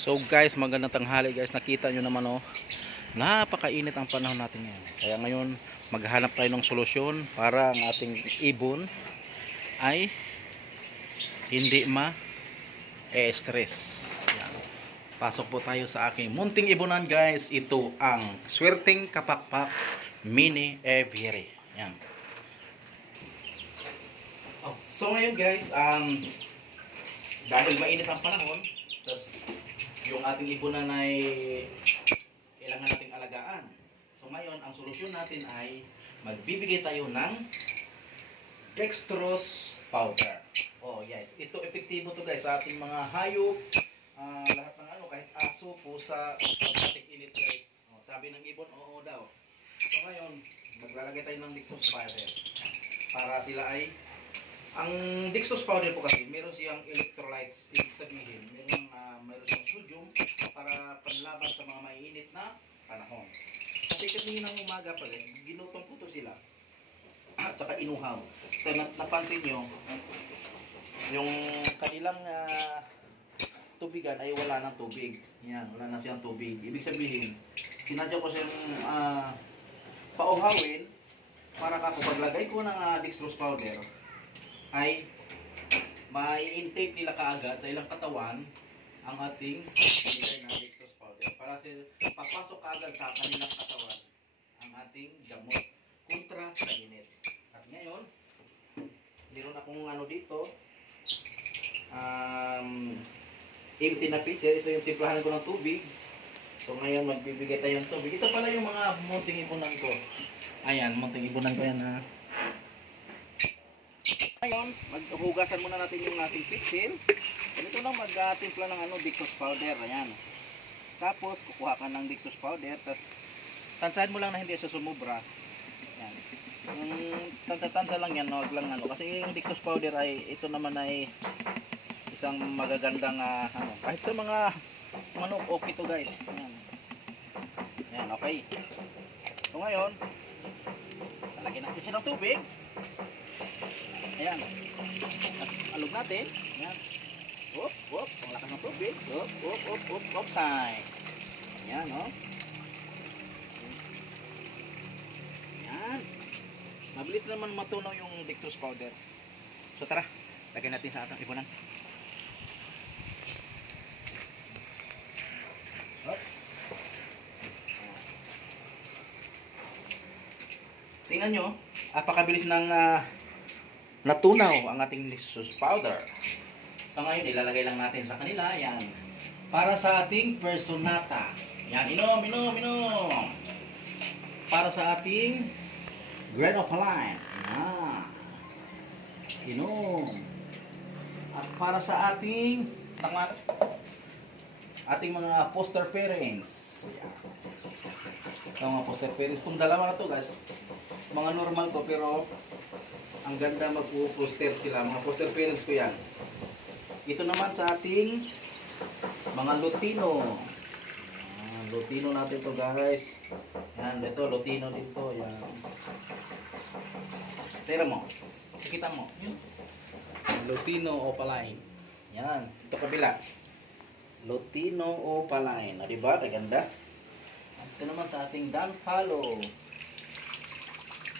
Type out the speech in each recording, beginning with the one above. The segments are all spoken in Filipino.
So guys, magandang tanghali guys. Nakita nyo naman oh, napakainit ang panahon natin ngayon. Kaya ngayon, maghanap tayo ng solusyon para ang ating ibon ay hindi ma-stress. Pasok po tayo sa aking munting ibunan guys. Ito ang Swerteng Kapakpak Mini Aviary. Yan. So ngayon guys, dahil mainit ang panahon, tas yung ating ibunan ay kailangan nating alagaan. So ngayon, ang solusyon natin ay magbibigay tayo ng dextrose powder. Oh yes, ito epektibo to guys sa ating mga hayop, lahat ng kahit aso, pusa, pagkatik-init guys. Sabi ng ibon, oo daw. So ngayon, maglalagay tayo ng dextrose powder para sila ay ang dextrose powder po kasi meron siyang electrolytes, ibig sabihin meron siyang sodium para panlaban sa mga mainit na panahon. Kasi kanina ng umaga pala, ginutong ko to sila at saka inuhaw. So napansin nyo, yung kanilang tubigan ay wala ng tubig. Yan, wala na siyang tubig. Ibig sabihin, sinadya ko siyang pauhawin para kapag lagay ko ng dextrose powder, ay mai-intake nila kaagad sa ilang katawan ang ating nilagay na dextrose powder para papasok kaagad sa kanilang katawan ang ating gamot kontra sa init. At ngayon, meron akong dito, empty na pitcher. Ito yung timplahan ko ng tubig. So ngayon, magbibigay tayo ng tubig. Ito pala yung mga munting ipunan ko. Ayan, munting ipunan ko yan ha. Ngayon, maghugasan muna natin yung ating pitcher. Ganito lang magtimpla ng dextrose powder. Ayan. Tapos, kukuha ka ng dextrose powder. Tapos, tansahan mo lang na hindi siya sumubra. Ayan. Yung tansa lang yan, wag lang kasi yung dextrose powder ay, ito naman ay isang magagandang, kahit sa mga manok, okay to guys. Ayan. Ayan, okay. So ngayon, lalagyan natin siya ng tubig. Ayan. Alog natin. Ayan. Whoop, whoop. Ang lakas ng tubig. Whoop, whoop, whoop, whoop, whoop, side. Ayan, oh. Ayan. Mabilis naman matunaw yung dextrose powder. So tara, lagyan natin sa atong ipunan. Oops. Tingnan nyo, apakabilis ng natunaw ang ating dextrose powder. So ngayon, ilalagay lang natin sa kanila. Yan. Para sa ating personata. Yan, inom, inom, inom. Para sa ating granophylline. Yan. Inom. At para sa ating mga poster parents. Yan. Ito mga poster parents. Itong dalawa na to guys. Mga normal to pero ang ganda mag-poster sila. Mga poster parents ko yan. Ito naman sa ating mga Lutino. Lutino natin to guys. Yan, ito Lutino dito. Yan. Tira mo. Kita mo. Lutino opaline. Yan. Ito kabila. Lutino opaline. Diba? Kaganda. Ito naman sa ating Dunfallow.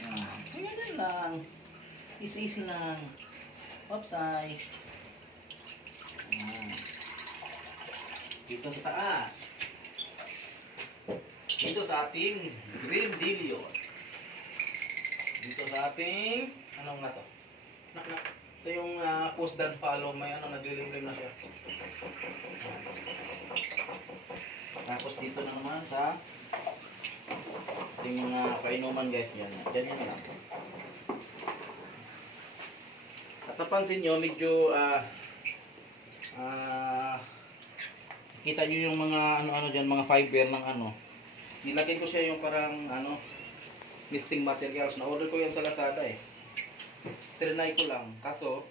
Yan. Ganyan lang. Easy lang. Upside. Dito sa taas. Dito sa ating green dillion. Dito sa ating anong na to? Ito yung post Dunfallow. May naglilimlim na siya. Tapos dito na naman sa ating mga kainuman guys. Yan na lang. At napansin nyo, medyo kita nyo yung mga dyan, mga fiber ng nilagay ko siya yung parang nesting materials. Na order ko yan sa Lazada eh. Trinay ko lang. Kaso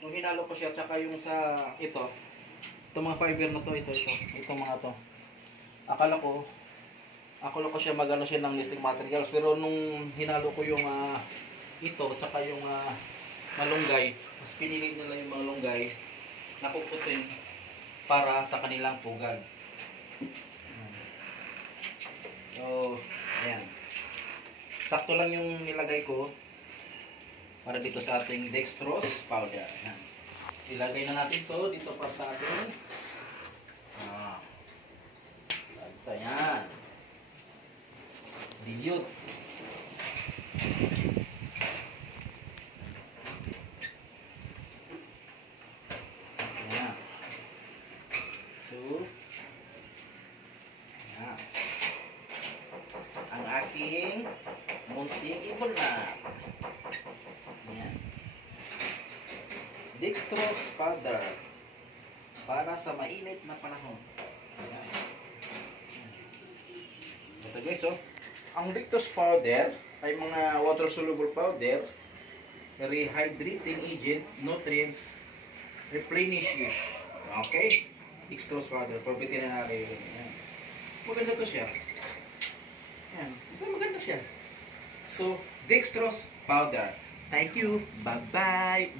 nung hinalo ko siya tsaka yung sa ito mga fiber na to, ito mga to, akala ko siya magano siya ng nesting materials, pero nung hinalo ko yung ito tsaka yung malunggay, mas pinili nila yung malunggay, napuputin. para sa kanilang pugad. So, ayan. Sakto lang yung nilagay ko para dito sa ating dextrose powder. Ayan. Ilagay na natin to dito para sa ating ito, yan. Dilute. Ayan. So, ayan. Ang aking munting ibon na. Ayan. Dextrose powder para sa mainit na panahon. Ayan. Ito guys, oh. Ang dextrose powder ay mga water-soluble powder, rehydrating agent, nutrients, replenishes. Okay? Dextrose powder for veterinary. Ayan. Maganda to siya. Ayan. Basta maganda siya. So, dextrose powder. Thank you. Bye-bye.